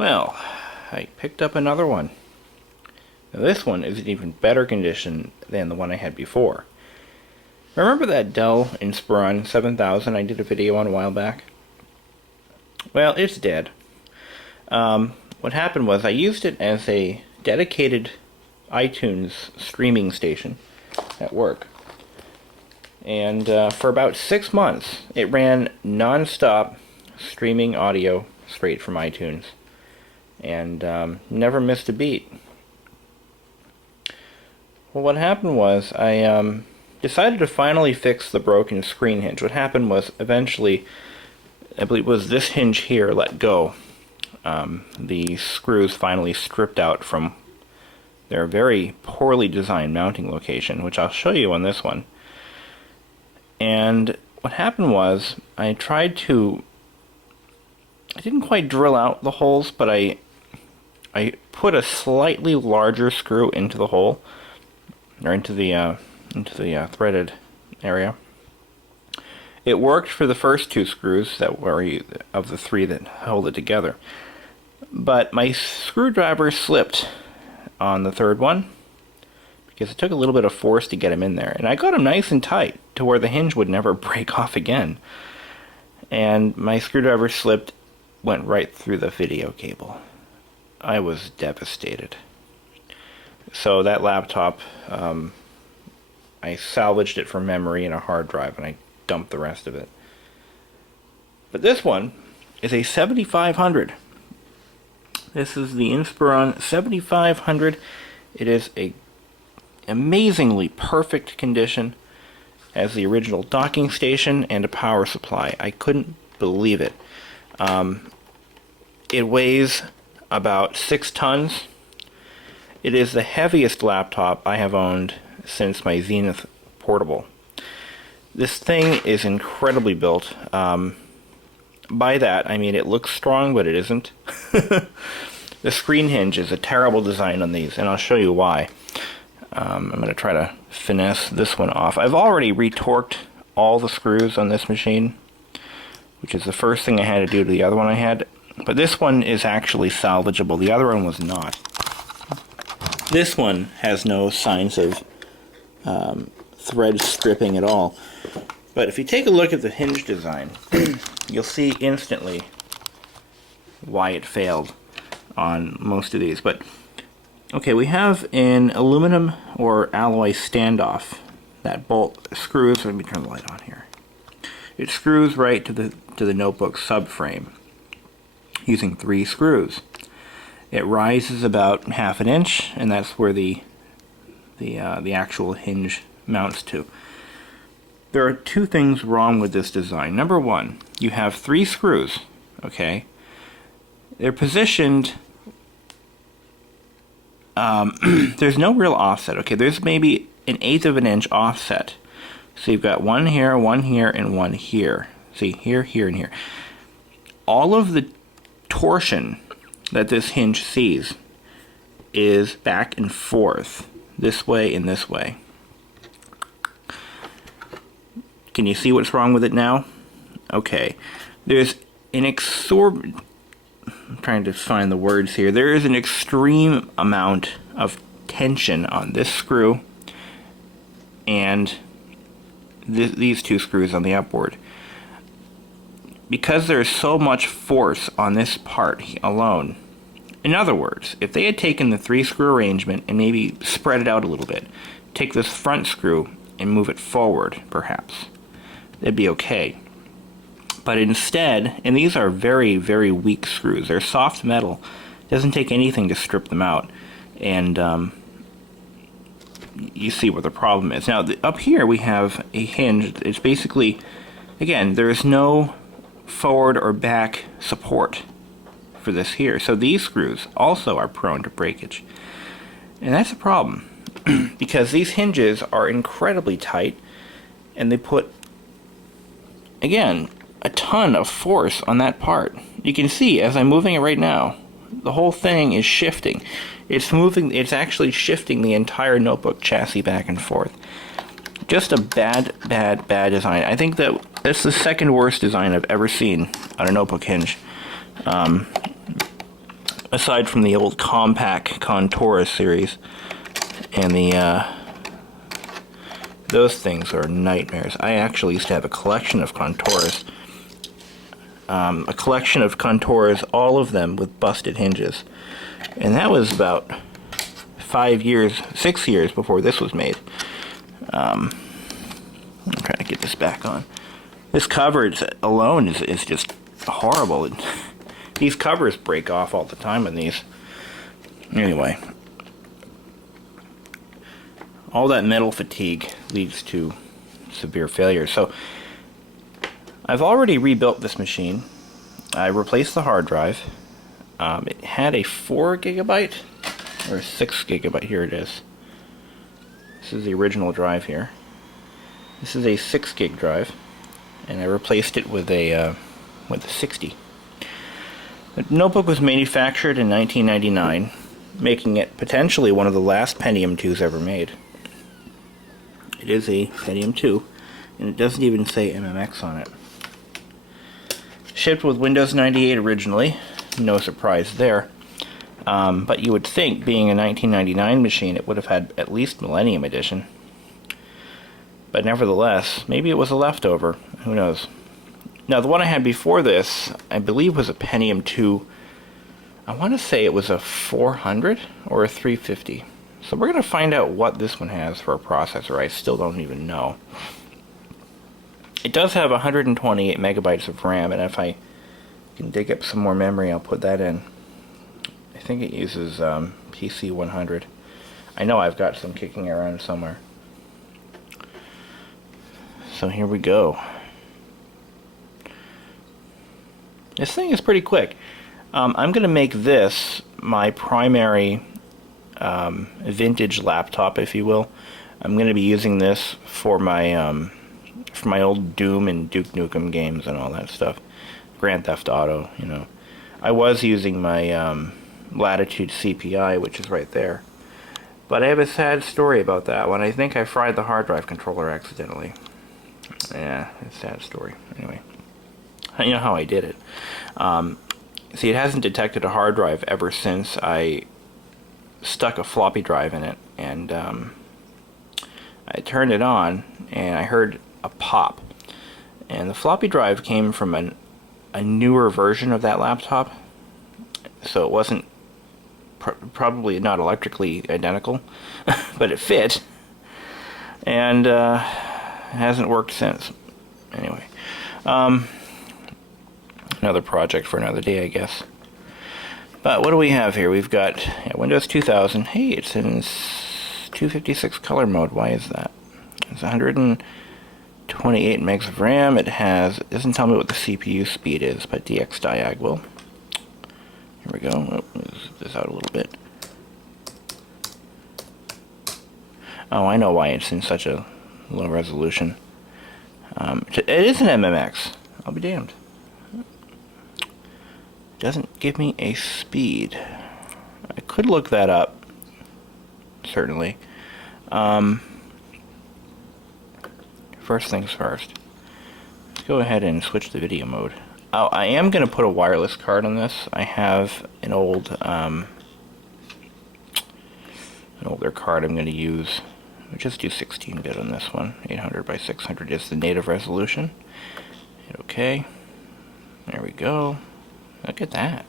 Well, I picked up another one. Now this one is in even better condition than the one I had before. Remember that Dell Inspiron 7000 I did a video on a while back? Well, it's dead. What happened was I used it as a dedicated iTunes streaming station at work. And for about 6 months, it ran non-stop streaming audio straight from iTunes. And never missed a beat. Well, what happened was I decided to finally fix the broken screen hinge. What happened was eventually, I believe it was this hinge here let go. The screws finally stripped out from their very poorly designed mounting location, which I'll show you on this one. And what happened was I didn't quite drill out the holes, but I put a slightly larger screw into the hole, or into the threaded area. It worked for the first 2 screws that were of the 3 that hold it together, but my screwdriver slipped on the 3rd one because it took a little bit of force to get him in there, and I got him nice and tight to where the hinge would never break off again. And my screwdriver slipped, went right through the video cable. I was devastated. So that laptop, I salvaged it from memory in a hard drive and I dumped the rest of it. But this one is a 7500. This is the Inspiron 7500. It is a amazingly perfect condition. Has the original docking station and a power supply. I couldn't believe it. It weighs about 6 tons. It is the heaviest laptop I have owned since my Zenith Portable. This thing is incredibly built. By that, I mean it looks strong, but it isn't. The screen hinge is a terrible design on these, and I'll show you why. I'm going to try to finesse this one off. I've already retorqued all the screws on this machine, which is the first thing I had to do to the other one I had. But this one is actually salvageable. The other one was not. This one has no signs of thread stripping at all. But if you take a look at the hinge design, you'll see instantly why it failed on most of these. But okay, we have an aluminum or alloy standoff. That bolt screws, let me turn the light on here. It screws right to the notebook subframe using 3 screws. It rises about 1/2 inch, and that's where the actual hinge mounts to. There are 2 things wrong with this design. Number 1, you have 3 screws, okay? They're positioned, there's no real offset, okay? There's maybe 1/8 of an inch offset. So you've got 1 here, 1 here, and 1 here. See, here, here, and here. All of the torsion that this hinge sees is back and forth, this way and this way. Can you see what's wrong with it now? Okay, there's an I'm trying to find the words here. There is an extreme amount of tension on this screw and these 2 screws on the upward. Because there's so much force on this part alone. In other words, if they had taken the 3 screw arrangement and maybe spread it out a little bit, take this front screw and move it forward, perhaps, it'd be okay. But instead, and these are very, very weak screws, they're soft metal, it doesn't take anything to strip them out, and you see what the problem is. Now, up here we have a hinge. It's basically, again, there is no forward or back support for this here. So these screws also are prone to breakage. And that's a problem because these hinges are incredibly tight and they put, again, a ton of force on that part. You can see as I'm moving it right now, the whole thing is shifting. It's moving, it's actually shifting the entire notebook chassis back and forth. Just a bad design. I think that it's the second worst design I've ever seen on a notebook hinge. aside from the old compact Contour series, and those things are nightmares. I actually used to have a collection of Contours. All of them with busted hinges. And that was about 6 years before this was made. I'm trying to get this back on. This cover alone is just horrible. These covers break off all the time on these. Anyway, all that metal fatigue leads to severe failure. So I've already rebuilt this machine. I replaced the hard drive. It had a 4 gigabyte or a 6 gigabyte. Here it is. This is the original drive here. This is a 6 gig drive, and I replaced it with a 60. The notebook was manufactured in 1999, making it potentially one of the last Pentium 2s ever made. It is a Pentium 2, and it doesn't even say MMX on it. Shipped with Windows 98 originally, no surprise there. But you would think, being a 1999 machine, it would have had at least Millennium Edition. But nevertheless, maybe it was a leftover. Who knows? Now, the one I had before this, I believe, was a Pentium 2. I want to say it was a 400 or a 350. So we're going to find out what this one has for a processor. I still don't even know. It does have 128 megabytes of RAM, and if I can dig up some more memory, I'll put that in. I think it uses PC 100. I know I've got some kicking around somewhere. So here we go. This thing is pretty quick. I'm going to make this my primary vintage laptop, if you will. I'm going to be using this for my old Doom and Duke Nukem games and all that stuff. Grand Theft Auto, you know. I was using my Latitude CPI, which is right there. But I have a sad story about that one. I think I fried the hard drive controller accidentally. Yeah, it's a sad story. Anyway, you know how I did it. See, it hasn't detected a hard drive ever since I stuck a floppy drive in it, and I turned it on, and I heard a pop. And the floppy drive came from a newer version of that laptop, so it wasn't probably not electrically identical, but it fit, and it hasn't worked since. Anyway, another project for another day, I guess. But what do we have here? We've got Windows 2000. Hey, it's in 256 color mode. Why is that? It's 128 megs of RAM. It doesn't tell me what the CPU speed is, but DXDiag will. Here we go. Move this out a little bit. Oh, I know why it's in such a low resolution. It is an MMX. I'll be damned. Doesn't give me a speed. I could look that up, certainly. First things first. Let's go ahead and switch to video mode. Oh, I am going to put a wireless card on this. I have an older card I'm going to use. We'll just do 16-bit on this one. 800 by 600 is the native resolution. Hit OK. There we go. Look at that.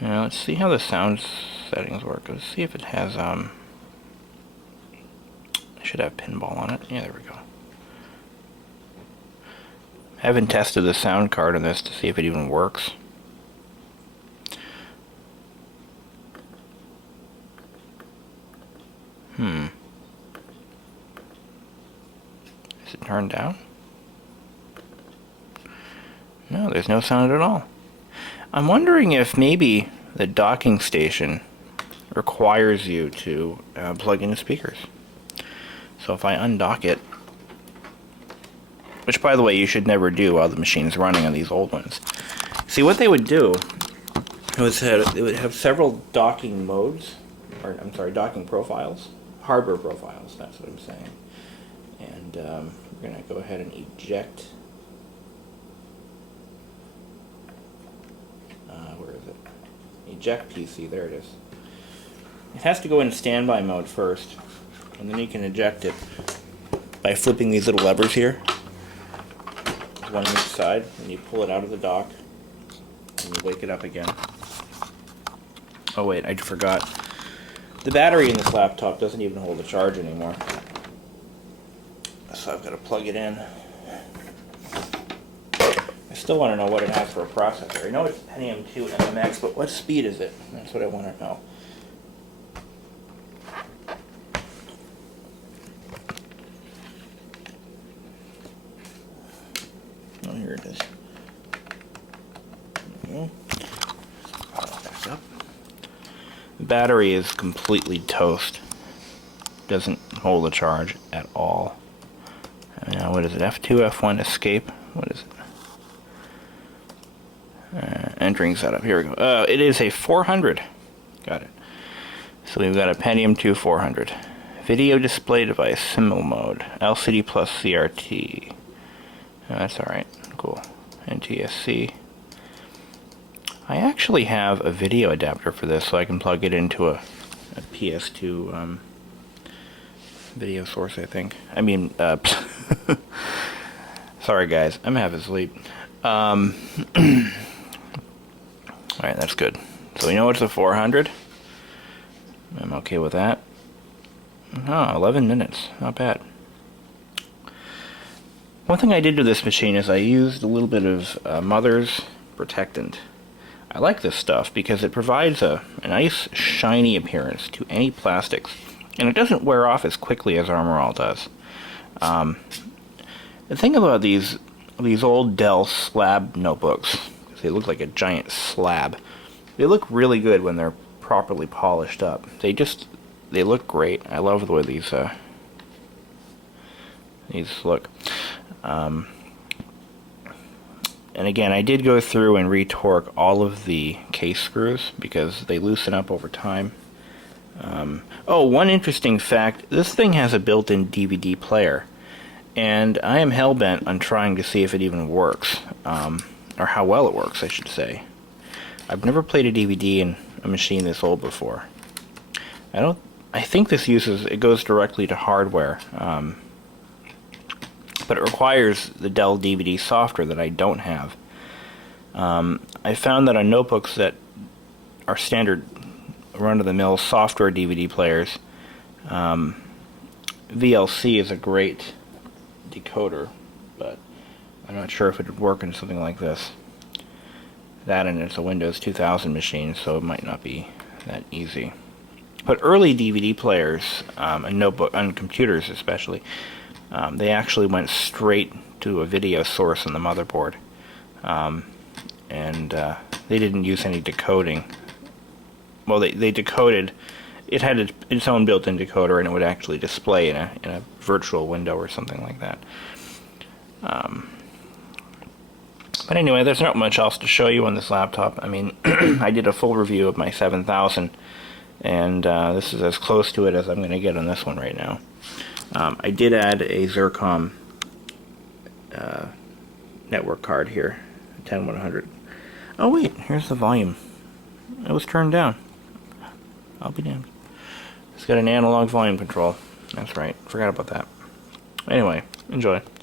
Now let's see how the sound settings work. Let's see if it has it should have pinball on it. Yeah, there we go. I haven't tested the sound card on this to see if it even works. Is it turned down? No, there's no sound at all. I'm wondering if maybe the docking station requires you to plug in the speakers. So if I undock it, which by the way you should never do while the machine's running on these old ones. See, what they would do was they would have several docking modes, or I'm sorry, docking profiles, hardware profiles, that's what I'm saying. And we're going to go ahead and eject. Where is it? eject PC. There it is. It has to go in standby mode first, and then you can eject it by flipping these little levers here, one on each side, and you pull it out of the dock, and you wake it up again. Oh wait, I forgot. The battery in this laptop doesn't even hold a charge anymore, so I've got to plug it in. I still want to know what it has for a processor. I know it's Pentium 2 MMX, but what speed is it? That's what I want to know. Oh, here it is. There we go. Back up. The battery is completely toast. Doesn't hold a charge at all. Now, what is it? F2, F1, escape? What is it? Entering setup. Here we go. It is a 400. Got it. So we've got a Pentium 2 400. Video display device, symbol mode, LCD plus CRT. That's alright. Cool. NTSC. I actually have a video adapter for this, so I can plug it into a PS2 video source, I think. I mean, sorry guys, I'm half asleep. Alright, that's good. So we know it's a 400. I'm okay with that. Oh, 11 minutes. Not bad. One thing I did to this machine is I used a little bit of Mother's Protectant. I like this stuff because it provides a nice shiny appearance to any plastics, and it doesn't wear off as quickly as Armor All does. The thing about these old Dell slab notebooks, they look like a giant slab. They look really good when they're properly polished up. They look great. I love the way these look. And again, I did go through and retorque all of the case screws because they loosen up over time. Oh, one interesting fact, this thing has a built-in DVD player, and I am hell-bent on trying to see if it even works, or how well it works, I should say. I've never played a DVD in a machine this old before. I think this it goes directly to hardware, but it requires the Dell DVD software that I don't have. I found that on notebooks that are standard run-of-the-mill software DVD players, VLC is a great decoder, but I'm not sure if it would work in something like this. That, and it's a Windows 2000 machine, so it might not be that easy. But early DVD players, and computers especially, they actually went straight to a video source on the motherboard, and they didn't use any decoding. Well, they decoded. It had its own built-in decoder, and it would actually display in a virtual window or something like that. But anyway, there's not much else to show you on this laptop. I mean, I did a full review of my 7000, and this is as close to it as I'm going to get on this one right now. I did add a Zircom network card here, 10100. Oh wait, here's the volume. It was turned down. I'll be damned. It's got an analog volume control. That's right, forgot about that. Anyway, enjoy.